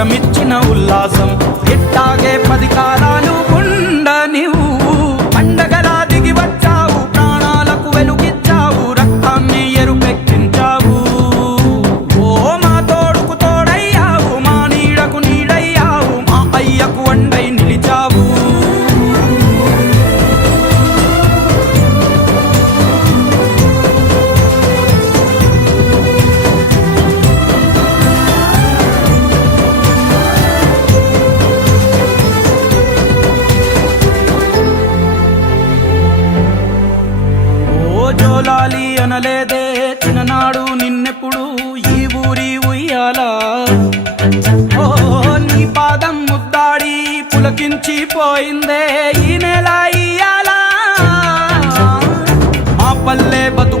కాలం వరమిచ్చిన ఉల్లాసం ఎట్టాగే పదికారా జోలాలి అనలేదే. చిన్ననాడు నిన్నెప్పుడు ఈ ఊరి ఉయ్యాలా. ఓ నీ పాదం ముద్దాడి పులకించి పోయిందే ఈ నెల ఇయ్యాలా. మా పల్లె బతు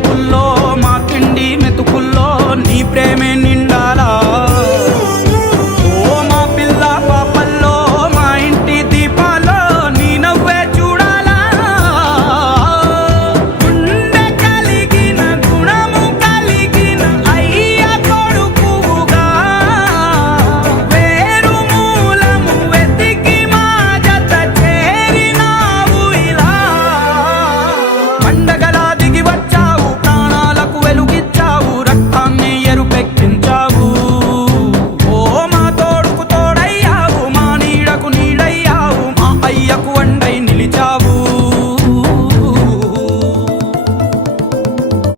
నిలిచావు.